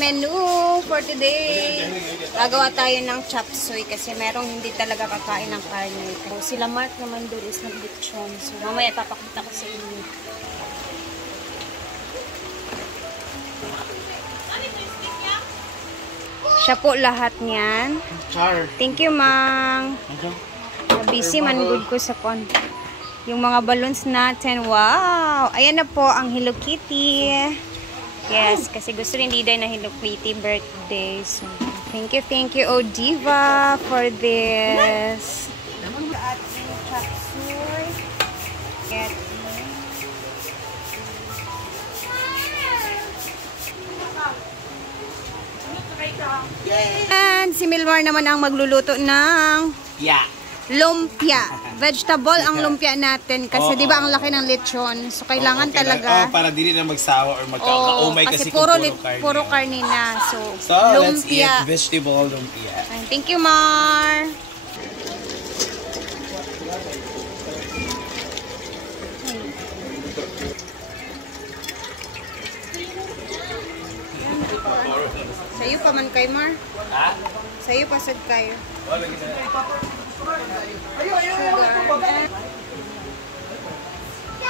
Menu for today. Gagawa tayo ng chop suey kasi merong hindi talaga kakain ng karne. So, sila Mark naman doon is nag-lechon. So, mamaya papakita ko sa inyo. Siya po lahat niyan. Thank you, Mang. Busy man good ko sa kon. Yung mga balloons natin. Wow! Ayan na po ang Hello Kitty. Yes, kasi gusto rin Diday na Hello Kitty birthday. So, thank you, oh Diva, for this. And si Milmar naman ang magluluto ng lumpia. Vegetable ang lumpia natin kasi di ba ang laki ng lechon. So kailangan talaga para dili na magsawa or magkakaumay kasi puro karne na. So let's eat vegetable lumpia. Thank you, Mar. Sa'yo pa man kay Mar? Ha? Sa'yo pa sad kayo.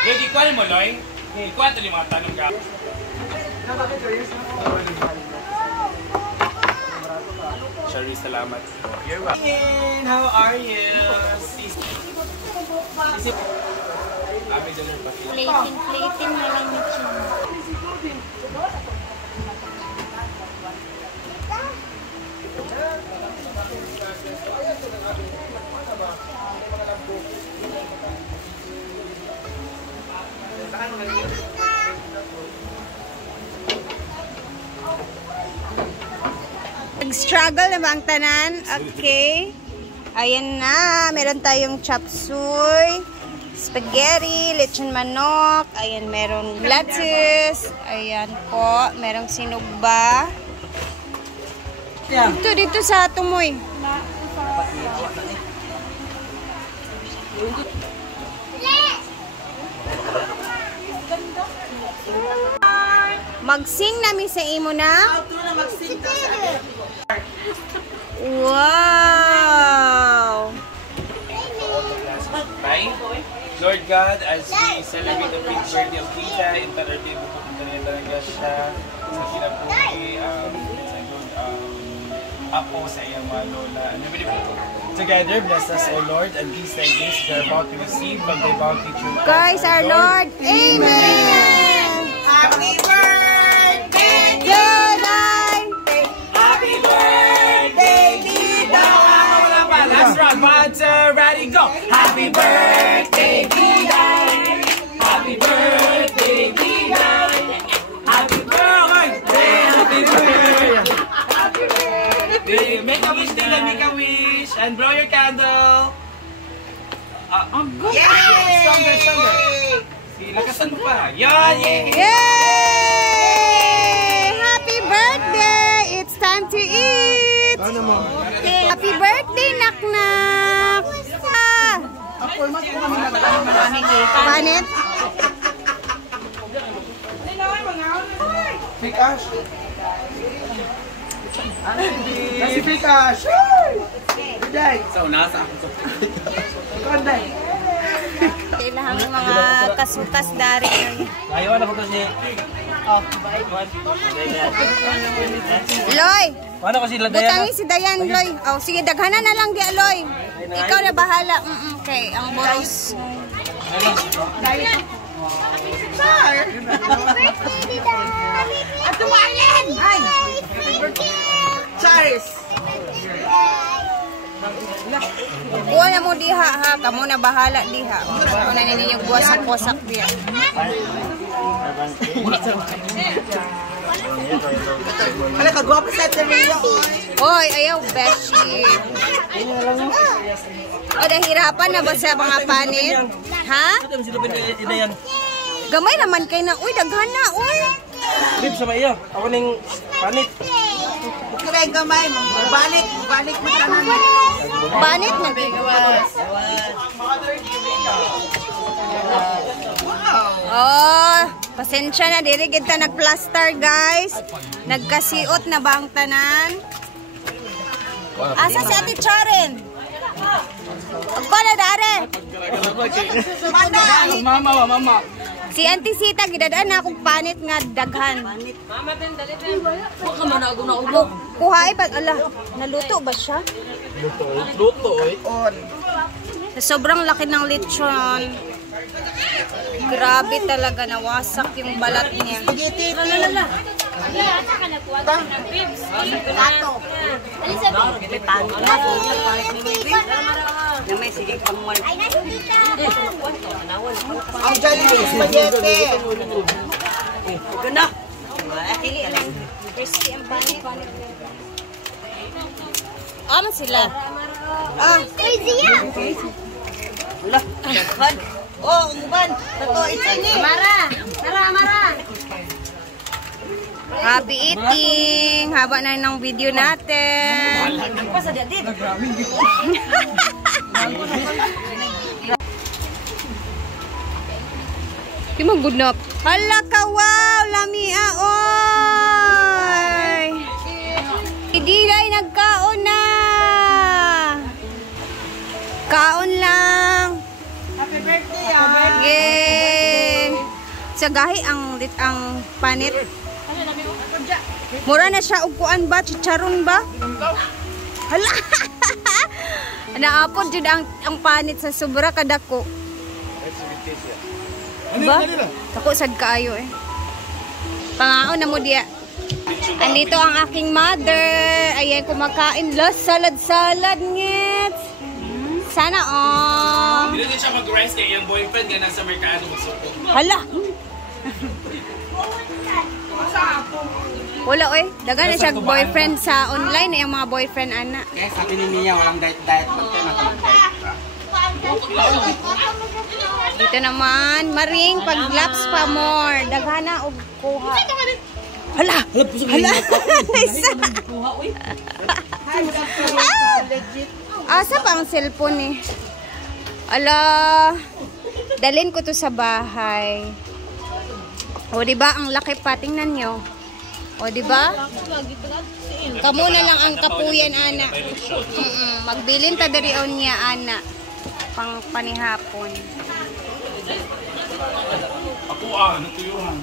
Jadi kuan mo loy? Kuan to lima tanong ka. Shari, salamat. You're welcome. How are you? Plating na lang nito. Nag-struggle na ba ang tanan? Okay. Ayan na. Meron tayong chop suey, spaghetti, lechon manok. Ayan, meron lettuce. Ayan po. Merong sinugba. Dito sa tumoy. Mag-sing namin sa imo na. Wow! Lord God, as we celebrate the fifth birthday of Tita, in Talarti, bupunta niya talaga siya sa kinabuhi, apo sa iyang mga lola. Together, bless us, O Lord, and these like this they are about to receive from the bounty through Christ our Lord. Amen! Happy birthday, Diday! Happy birthday, Diday! Let's run! 1, 2, ready, go! Happy birthday, Diday! Happy birthday, Diday! Happy birthday! Happy birthday! Happy birthday! Make a wish, Dila, make a wish! And blow your candle! Yay! Stronger! See, lakasan mo pa! Yan! Yay! Happy birthday! It's time to eat! Happy birthday, Naknak! Panit? Pikash! Nasi Pikash! Day! So, nasa ako sa Konday! Kailangan mga kasukas dari. ayaw na ko kasi Loy! ano kasi Butangin si Dayan, Loy. Oh, sige, daghanan na lang di, Loy. Ikaw na bahala. Okay, ang boss. At Marlene! Ay! Charis! Kuha na mo diha, ha? Kamu na bahala diha. Ako na ninyong buwasak-wasak diha. Wala ka, guwapo sa Teresa. Hoy, ayaw, beshi. O, nahirapan na ba sa mga panit? Ha? Gamay naman kayo na. Uy, daghana, uy. Bib, sama iyo. Ako ning panit. Kaya gamay mo. Balik mo tanan. Panit man. Wow! Oh, pasensya na. Dili kita nag-plaster, guys. Nagkasiot na ba ang tanan? Asa si Ate Charen? Agpa na, dare. Mama. Si Auntie Sita, gidadaan na akong panit nga daghan. Mama, din, dali, din. Huwag ka man ako na ulo. Kuhay pa, ala, naluto ba siya? Luto, eh. Sa sobrang laki ng lechon. Grabe talaga, nawasak yung balat niya. Spaghetti. Ang Jollibee, spaghetti. Ganda. Crispy ang panit. Ama sila. Crazy yan. Wala. Oh, umuban. Tato, ito ni. Mara. Happy eating. Haba na ng video natin. Nagpasa dyan. Di mo good na. Hala ka, wow. Lamia, oy. Hindi dahil nagkaon na. Kaon lang. Happy birthday, ah. Yay! Sa gahi ang panit. Mura na siya upuan ba? Chicharon ba? Hala! Naapod jud ang panit sa sobra kadako. Ba? Ako sad kaayo eh. Pangaon na mo diya. Andito ang aking mother. Ayan, kumakain. Salad ngits. Sana all. Hindi siya mag-rice kaya yung boyfriend nga nasa merkado magsuko. Hala! Wala oy. Daga na siya boyfriend sa online. Yung mga boyfriend ana. Kaya sabi ni Mia, walang diet. Dito naman, maring pag-laps pa more. Daghana og kuha. Hala! Isa. Asa pa ang cellphone eh? Ala, dalhin ko to sa bahay. O diba ang laki pa, tingnan nyo. O diba? Kamo na lang ang kapuyan ana. Magbilin ta darion niya ana. Pang panihapon. Ako natuyuhan.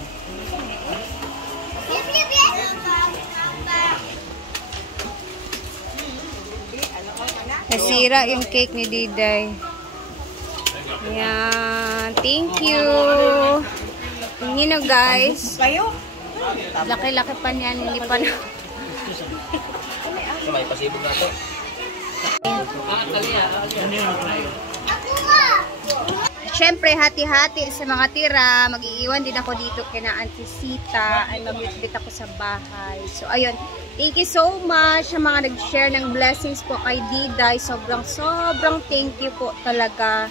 Nasira yung cake ni Diday. Ayan. Thank you. Tingin nyo guys. Laki-laki pa niyan. Hindi pa na. May pasibog na ito. Siyempre, hati-hati sa mga tira. Mag-iiwan din ako dito kina Auntie Sita. Ay mag-visit ako sa bahay. So, ayun. Thank you so much sa mga nag-share ng blessings po kay Diday. Sobrang thank you po talaga.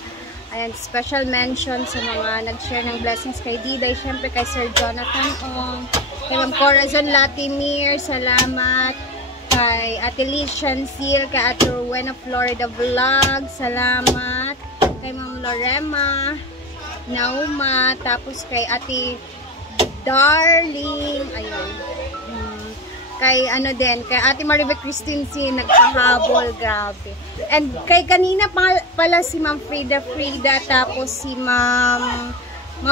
Ayan, special mention sa mga nag-share ng blessings kay Diday. Siyempre, kay Sir Jonathan Ong. Kay Ma'am Corazon Latimir. Salamat. Kay Ate Liz Shancil. Kay Ate Rowena Florida Vlog. Salamat. Kay Ma'am Lorema Nauma, tapos kay Ate Darling, ayun. Kay ano din, kay Ate Maribel Christine si nagpahabol, grabe. And kay kanina pala si Ma'am Frida, tapos si Ma'am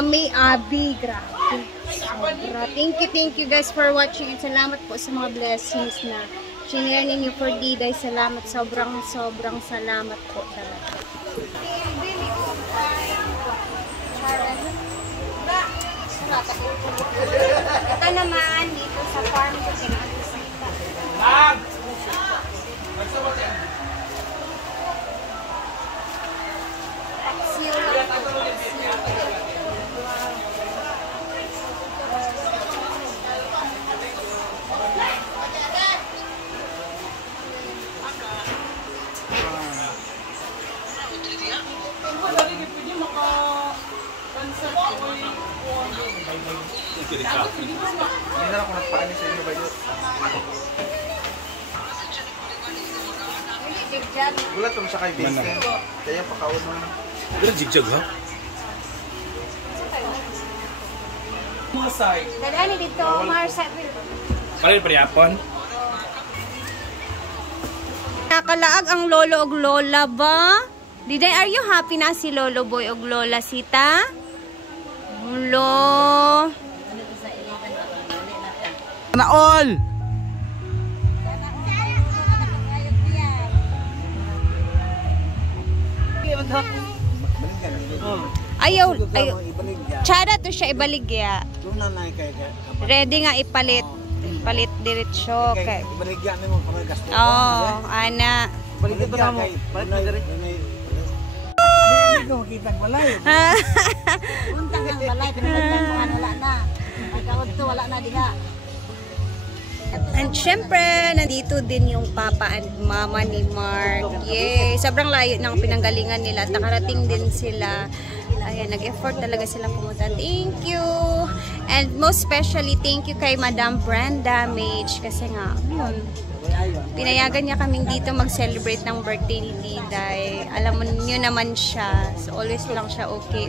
May Abby, grabe. Sobra. Thank you guys for watching and salamat po sa mga blessings na shinare ninyo for Diday. Salamat, sobrang salamat po talaga. Ito naman dito sa farm ko kinakasita. Hindi na ako nagpaanin sa inyo ba yun? Gulat mo siya kay Vincent. Kaya pakaon mo na. Pero jigjag ha? masay. Dadaan dito, Marsa. Parin pa yapon. Nakalaag ang lolo og lola ba? Diday, are you happy na si Lolo Boy og Lola Sita? Lo. Na all. Ayaw. Tsada to siya ibaligya. Ready nga ipalit. Palit diretsyo. Okay. Ibaligyan mo kamay gasto. Oh, ana. Balik ito na mo. Balik mo direct. Ikaw kitang balay. Untang ang balay pinagpapalay mo wala na. Ikaw to wala na diha. And syempre, nandito din yung papa and mama ni Mark. Yay! Sobrang layo ng pinanggalingan nila. Nakarating din sila. Ayan, nag-effort talaga sila pumunta. Thank you! And most especially, thank you kay Madam Brenda Mage. Kasi nga, yun, pinayagan niya kaming dito mag-celebrate ng birthday ni Diday. Alam mo nyo naman siya. So, always lang siya okay.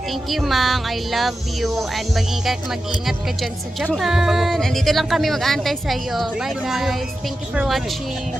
Thank you, Mang. I love you. And mag-ingat ka dyan sa Japan. And dito lang kami mag-aantay sa'yo. Bye, guys. Thank you for watching.